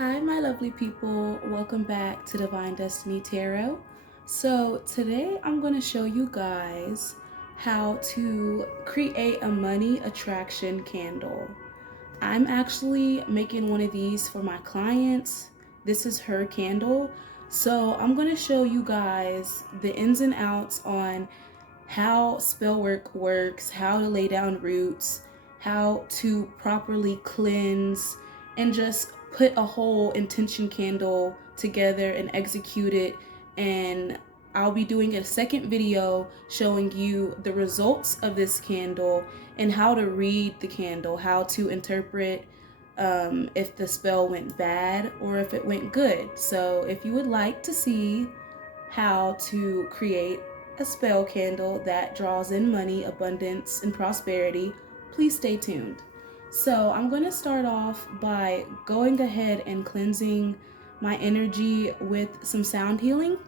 Hi, my lovely people. Welcome back to Divine Destiny Tarot. So today I'm going to show you guys how to create a money attraction candle. I'm actually making one of these for my clients. This is her candle. So I'm going to show you guys the ins and outs on how Spellwork works, how to lay down roots, how to properly cleanse, and just put a whole intention candle together and execute it. And I'll be doing a second video showing you the results of this candle and how to read the candle, how to interpret if the spell went bad or if it went good. So if you would like to see how to create a spell candle that draws in money, abundance, and prosperity, please stay tuned. So I'm going to start off by going ahead and cleansing my energy with some sound healing.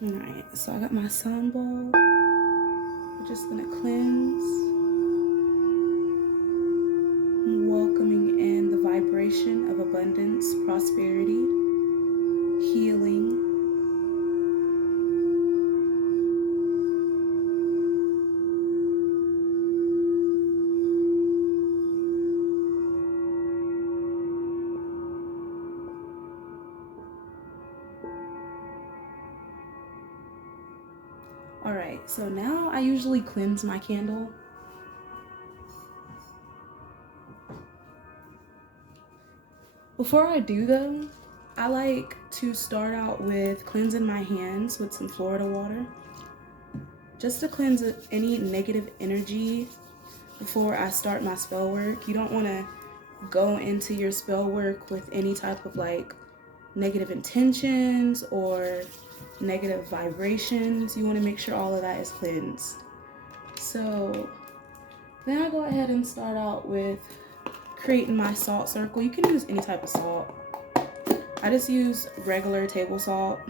All right, so I got my sound bowl. I'm just going to cleanse, welcoming in the vibration of abundance, prosperity, healing. Alright, so now I usually cleanse my candle. Before I do though, I like to start out with cleansing my hands with some Florida water. Just to cleanse any negative energy before I start my spell work. You don't want to go into your spell work with any type of like negative intentions or negative vibrations. You want to make sure all of that is cleansed. So then I go ahead and start out with creating my salt circle. You can use any type of salt. I just use regular table salt.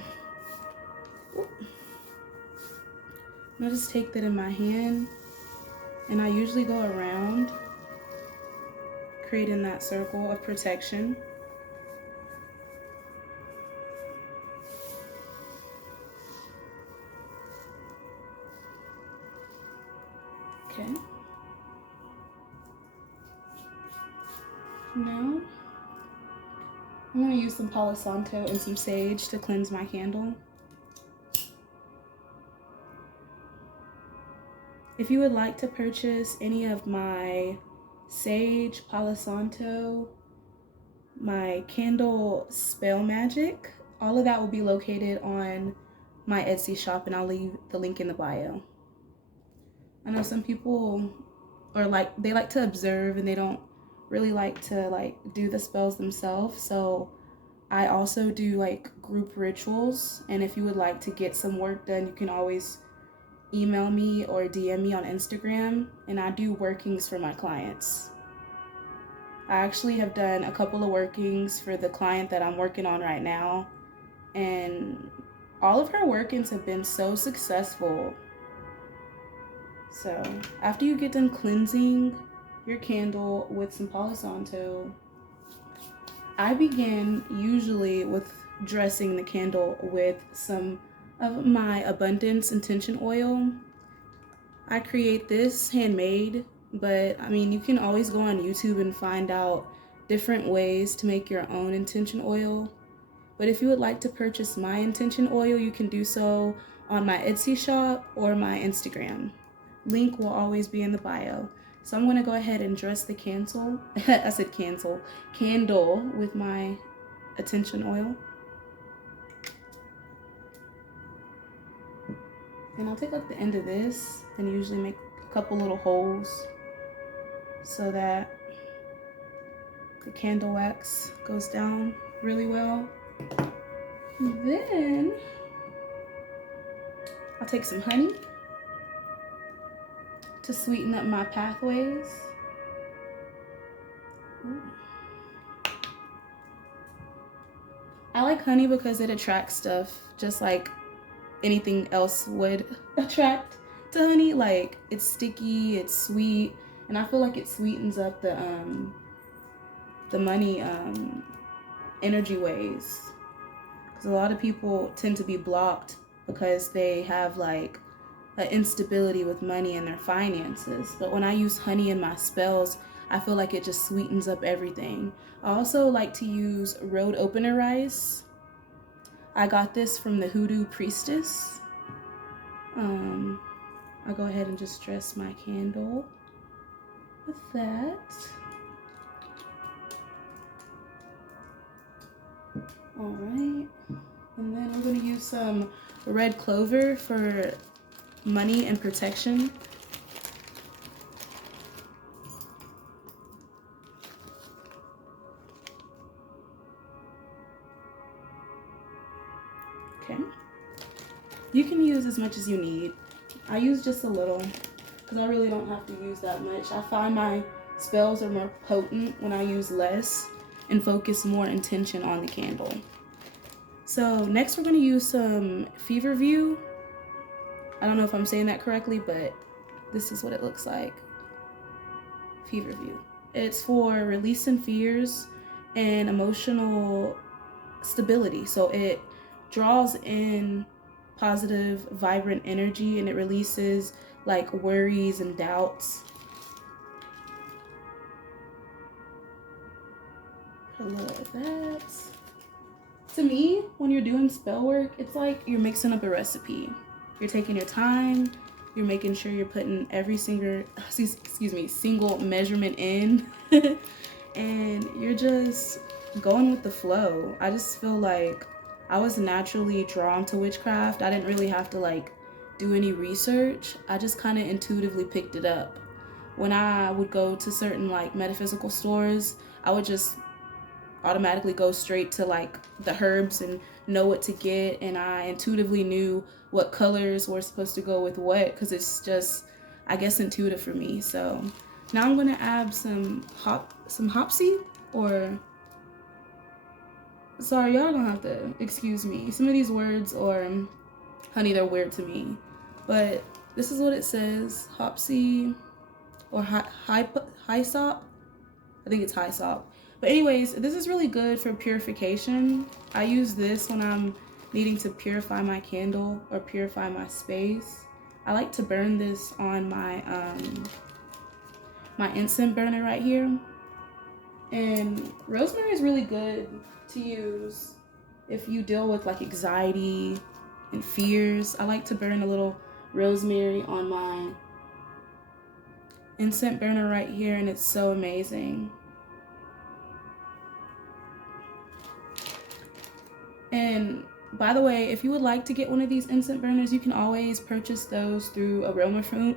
And I just take that in my hand and I usually go around creating that circle of protection. Okay. Now, I'm going to use some Palo Santo and some sage to cleanse my candle. If you would like to purchase any of my sage, Palo Santo, my candle spell magic, all of that will be located on my Etsy shop, and I'll leave the link in the bio. I know some people are they like to observe and they don't really like to do the spells themselves. So I also do group rituals, and if you would like to get some work done, you can always email me or DM me on Instagram, and I do workings for my clients. I actually have done a couple of workings for the client that I'm working on right now, and all of her workings have been so successful. So after you get done cleansing your candle with some Palo Santo, I begin usually with dressing the candle with some of my abundance intention oil. I create this handmade, but I mean, you can always go on YouTube and find out different ways to make your own intention oil. But if you would like to purchase my intention oil, you can do so on my Etsy shop or my Instagram. Link will always be in the bio. So I'm going to go ahead and dress the candle with my intention oil. And I'll take the end of this and usually make a couple little holes so that the candle wax goes down really well. Then I'll take some honey to sweeten up my pathways. Ooh. I like honey because it attracts stuff just like anything else would attract to honey. Like, it's sticky, it's sweet, and I feel like it sweetens up the money energy ways. Because a lot of people tend to be blocked because they have like an instability with money and their finances. But when I use honey in my spells, I feel like it just sweetens up everything. I also like to use road opener rice. I got this from the Hoodoo Priestess. I'll go ahead and just dress my candle with that. All right, and then we're going to use some red clover for money and protection. Okay, you can use as much as you need. I use just a little because I really don't have to use that much. I find my spells are more potent when I use less and focus more intention on the candle. So next we're going to use some Feverview. I don't know if I'm saying that correctly, but this is what it looks like. Feverview. It's for releasing fears and emotional stability. So it draws in positive, vibrant energy, and it releases like worries and doubts. Put a little of that. To me, when you're doing spell work, it's like you're mixing up a recipe. You're taking your time, you're making sure you're putting every single measurement in, and you're just going with the flow. I just feel like I was naturally drawn to witchcraft. I didn't really have to like do any research. I just kind of intuitively picked it up. When I would go to certain like metaphysical stores, I would just automatically go straight to like the herbs and know what to get, and I intuitively knew what colors were supposed to go with what, because it's just, I guess, intuitive for me. So now I'm gonna add some hopsy, or sorry, y'all don't have to excuse me. Some of these words or honey, they're weird to me, but this is what it says: hopsy or hyssop. I think it's hyssop. But anyways, this is really good for purification. I use this when I'm needing to purify my candle or purify my space. I like to burn this on my my incense burner right here. And rosemary is really good to use if you deal with like anxiety and fears. I like to burn a little rosemary on my incense burner right here, and it's so amazing. And by the way, if you would like to get one of these incense burners, you can always purchase those through Aromafume.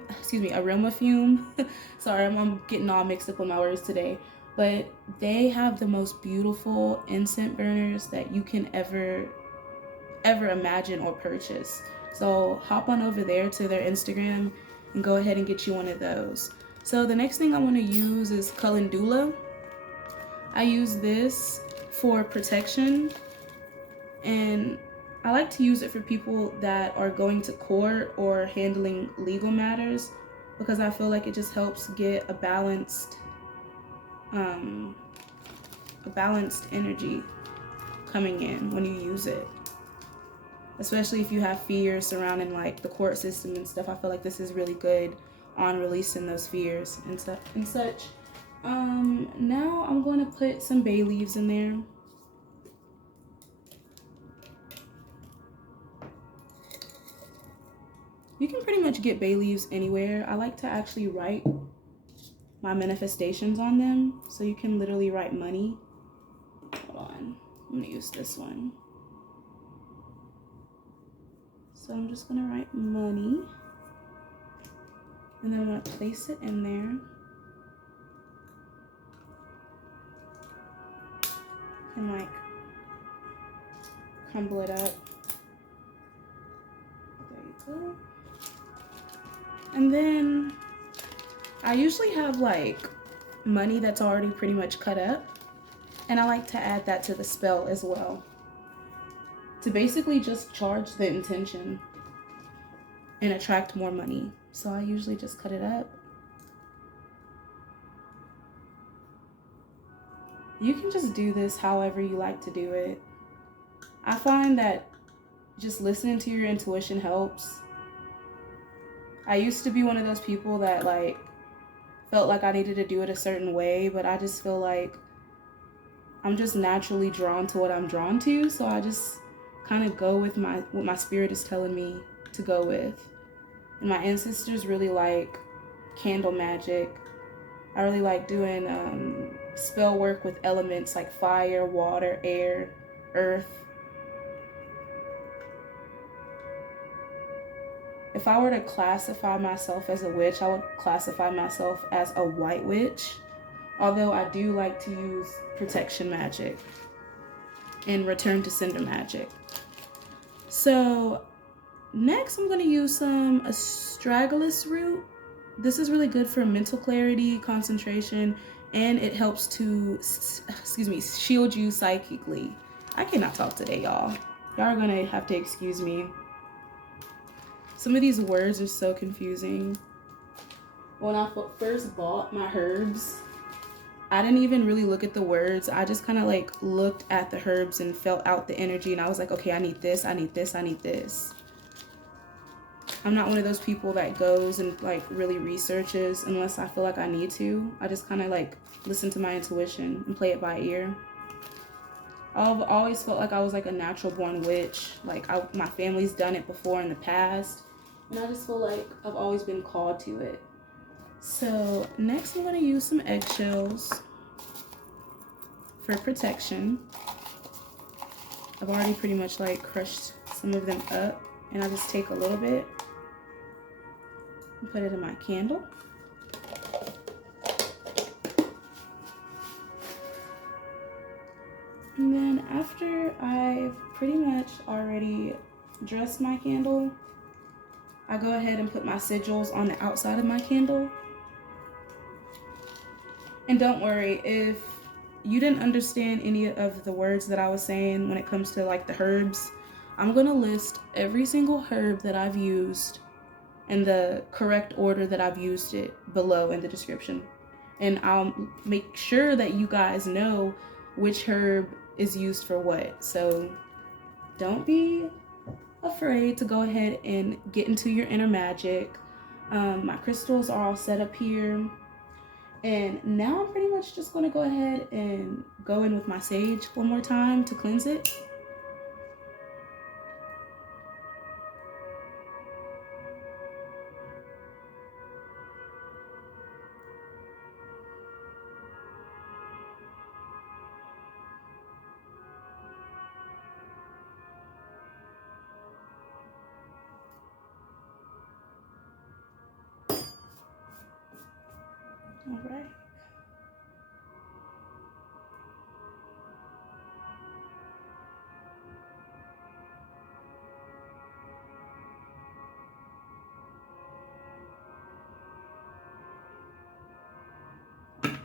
Sorry, I'm getting all mixed up with my words today. But they have the most beautiful incense burners that you can ever imagine or purchase. So hop on over there to their Instagram and go ahead and get you one of those. So the next thing I want to use is Calendula. I use this for protection, and I like to use it for people that are going to court or handling legal matters, because I feel like it just helps get a balanced energy coming in when you use it. Especially if you have fears surrounding like the court system and stuff, I feel like this is really good on releasing those fears and such. Now I'm going to put some bay leaves in there. You can pretty much get bay leaves anywhere. I like to actually write my manifestations on them, so you can literally write money. Hold on, I'm gonna use this one. So I'm just gonna write money, and then I'm gonna place it in there. And like crumble it up. There you go. And then I usually have like money that's already pretty much cut up, and I like to add that to the spell as well, to basically just charge the intention and attract more money. So I usually just cut it up. You can just do this however you like to do it. I find that just listening to your intuition helps. I used to be one of those people that like felt like I needed to do it a certain way, but I just feel like I'm just naturally drawn to what I'm drawn to, so I just kind of go with what my spirit is telling me to go with. And my ancestors really like candle magic. I really like doing spell work with elements like fire, water, air, earth. If I were to classify myself as a witch, I would classify myself as a white witch, although I do like to use protection magic and return to sender magic. So next I'm going to use some astragalus root. This is really good for mental clarity, concentration, and it helps to, shield you psychically. I cannot talk today, y'all. Y'all are going to have to excuse me. Some of these words are so confusing. When I first bought my herbs, I didn't even really look at the words. I just kind of like looked at the herbs and felt out the energy, and I was like, okay, I need this, I need this, I need this. I'm not one of those people that goes and like really researches unless I feel like I need to. I just kind of like listen to my intuition and play it by ear. I've always felt like I was like a natural born witch. Like my family's done it before in the past, and I just feel like I've always been called to it. So next I'm going to use some eggshells for protection. I've already pretty much like crushed some of them up, and I just take a little bit and put it in my candle. And then after I've pretty much already dressed my candle, I go ahead and put my sigils on the outside of my candle. And don't worry, if you didn't understand any of the words that I was saying when it comes to like the herbs, I'm gonna list every single herb that I've used and the correct order that I've used it below in the description. And I'll make sure that you guys know which herb is used for what. So don't be afraid to go ahead and get into your inner magic. My crystals are all set up here. And now I'm pretty much just gonna go ahead and go in with my sage one more time to cleanse it. All right.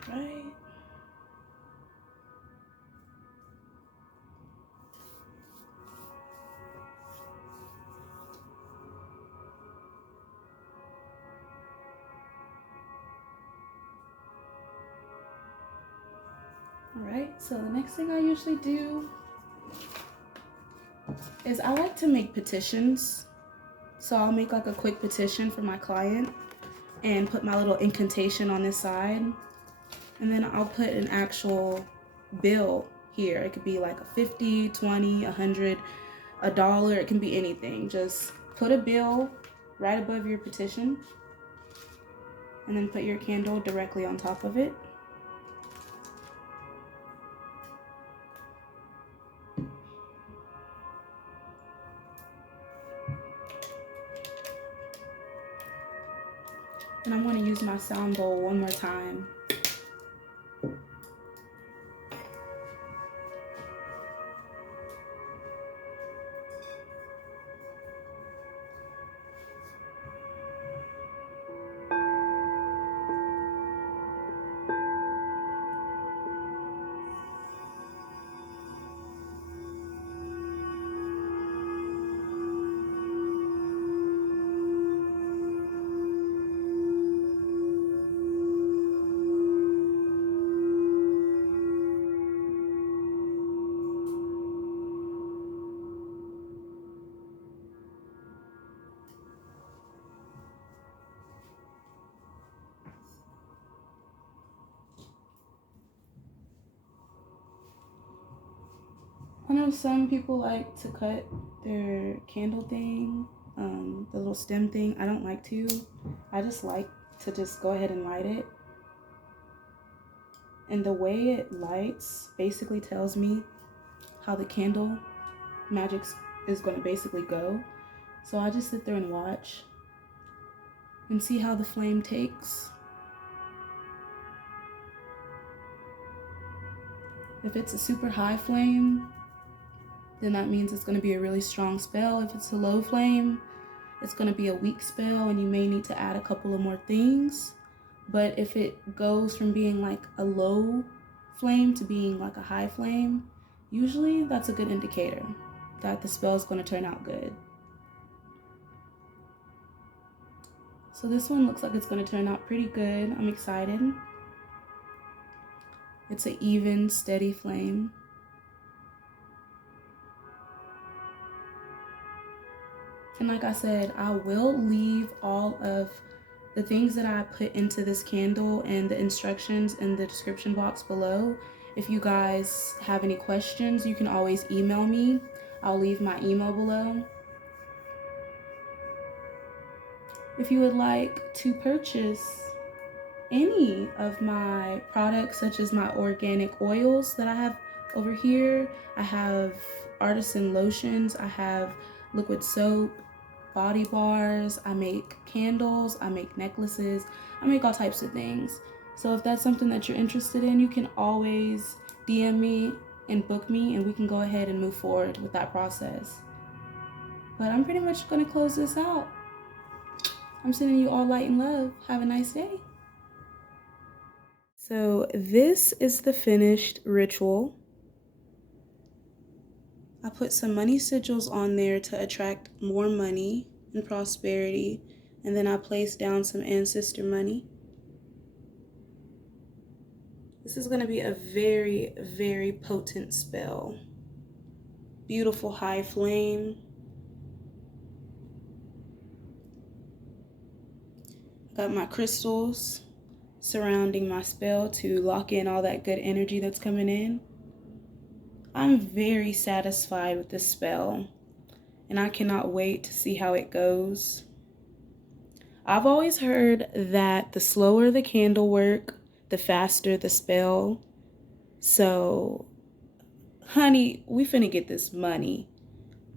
Right. Alright, so the next thing I usually do is I like to make petitions. So I'll make like a quick petition for my client and put my little incantation on this side. And then I'll put an actual bill here. It could be like a 50, 20, 100, $1. It can be anything. Just put a bill right above your petition and then put your candle directly on top of it. And I'm going to use my sound bowl one more time. I know some people like to cut their candle thing, the little stem thing. I don't like to. I just like to just go ahead and light it. And the way it lights basically tells me how the candle magic is going to basically go. So I just sit there and watch and see how the flame takes. If it's a super high flame, then that means it's going to be a really strong spell. If it's a low flame, it's going to be a weak spell and you may need to add a couple of more things. But if it goes from being like a low flame to being like a high flame, usually that's a good indicator that the spell is going to turn out good. So this one looks like it's going to turn out pretty good. I'm excited. It's an even, steady flame. And like I said, I will leave all of the things that I put into this candle and the instructions in the description box below. If you guys have any questions, you can always email me. I'll leave my email below. If you would like to purchase any of my products, such as my organic oils that I have over here, I have artisan lotions, I have liquid soap, body bars, I make candles, I make necklaces, I make all types of things. So if that's something that you're interested in, you can always DM me and book me, and we can go ahead and move forward with that process. But I'm pretty much going to close this out. I'm sending you all light and love. Have a nice day. So this is the finished ritual. I put some money sigils on there to attract more money and prosperity, and then I placed down some ancestor money. This is going to be a very, very potent spell. Beautiful high flame. Got my crystals surrounding my spell to lock in all that good energy that's coming in. I'm very satisfied with this spell, and I cannot wait to see how it goes. I've always heard that the slower the candle work, the faster the spell. So, honey, we finna get this money.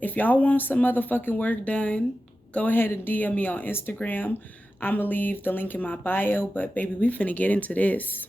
If y'all want some motherfucking work done, go ahead and DM me on Instagram. I'm gonna leave the link in my bio, but baby, we finna get into this.